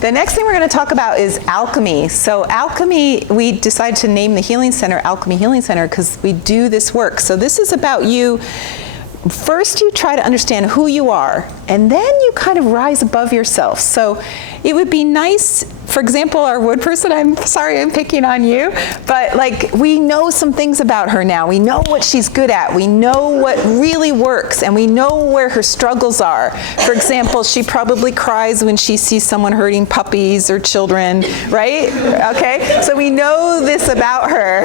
The next thing we're going to talk about is alchemy. So alchemy, we decided to name the healing center Alchemy Healing Center because we do this work. So this is about you. First, you try to understand who you are, and then you kind of rise above yourself. So it would be nice, for example, our wood person, I'm sorry I'm picking on you, but like we know some things about her now. We know what she's good at. We know what really works, and we know where her struggles are. For example, she probably cries when she sees someone hurting puppies or children, right? Okay, so we know this about her.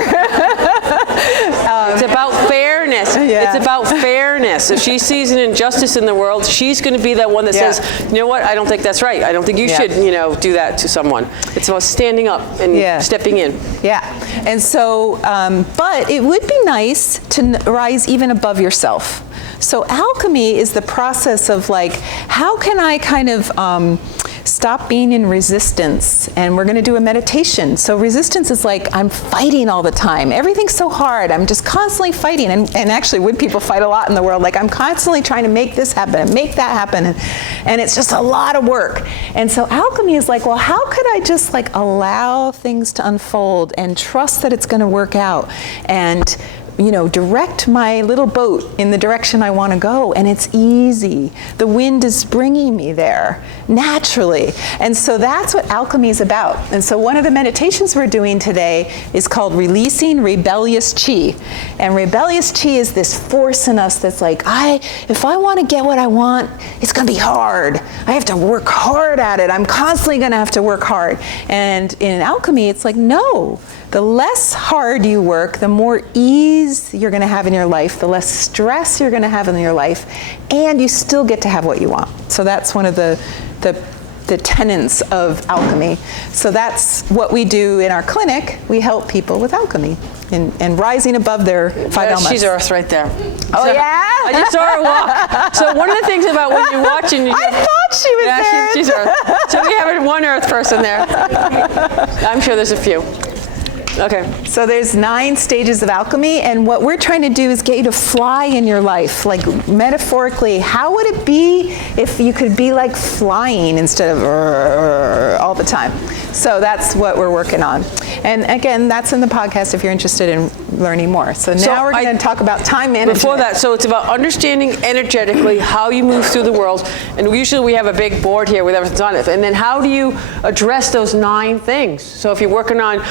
It's about fairness. Yeah. It's about fairness. If she sees an injustice in the world, she's going to be that one that says, you know what, I don't think that's right. I don't think you should, do that to someone. It's about standing up and stepping in. Yeah, and so, but it would be nice to rise even above yourself. So alchemy is the process of like, how can I kind of stop being in resistance? And we're going to do a meditation. So resistance is like, I'm fighting all the time. Everything's so hard. I'm just constantly fighting. And actually, wood people fight a lot in the world. Like, I'm constantly trying to make this happen and make that happen. And it's just a lot of work. And so alchemy is like, well, how could I just like allow things to unfold and trust that it's going to work out? And direct my little boat in the direction I want to go, and it's easy. The wind is bringing me there naturally. And so that's what alchemy is about. And so one of the meditations we're doing today is called Releasing Rebellious Chi. And rebellious chi is this force in us that's like, if I want to get what I want, it's going to be hard. I have to work hard at it. I'm constantly going to have to work hard. And in alchemy, it's like, no. The less hard you work, the more ease you're going to have in your life, the less stress you're going to have in your life, and you still get to have what you want. So that's one of the tenets of alchemy. So that's what we do in our clinic. We help people with alchemy and rising above their five elements. She's Earth right there. Oh, yeah? I just saw her walk. So one of the things about when you're watching... I thought she was there. She's Earth. So we have one Earth person there. I'm sure there's a few. Okay. So there's 9 stages of alchemy, and what we're trying to do is get you to fly in your life. Like metaphorically, how would it be if you could be like flying instead of all the time? So that's what we're working on. And again, that's in the podcast if you're interested in learning more. So now we're going to talk about time management. Before that, so it's about understanding energetically how you move through the world. And usually we have a big board here with everything on it. And then how do you address those 9 things? So if you're working on,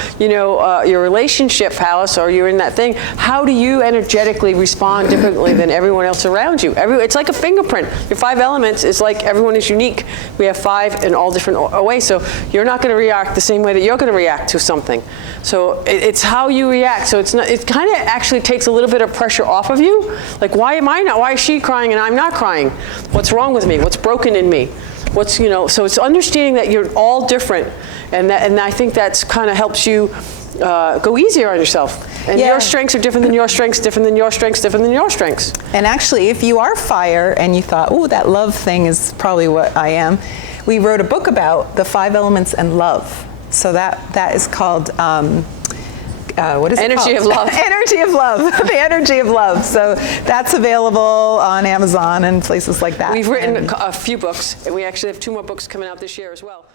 your relationship palace, or you're in that thing, how do you energetically respond differently than everyone else around you? It's like a fingerprint. Your 5 elements is like everyone is unique. We have 5 in all different ways. So you're not going to react the same way that you're going to react to something. So it's how you react. So it kind of actually takes a little bit of pressure off of you. Like, why is she crying and I'm not crying? What's wrong with me? What's broken in me? So it's understanding that you're all different. And I think that's kind of helps you go easier on yourself. And your strengths are different than your strengths, different than your strengths, different than your strengths. And actually, if you are fire and you thought, oh, that love thing is probably what I am, we wrote a book about the 5 elements and love. So that is called, what is Energy it called? of Love. Energy of Love. The Energy of Love. So that's available on Amazon and places like that. We've written a few books, and we actually have 2 more books coming out this year as well.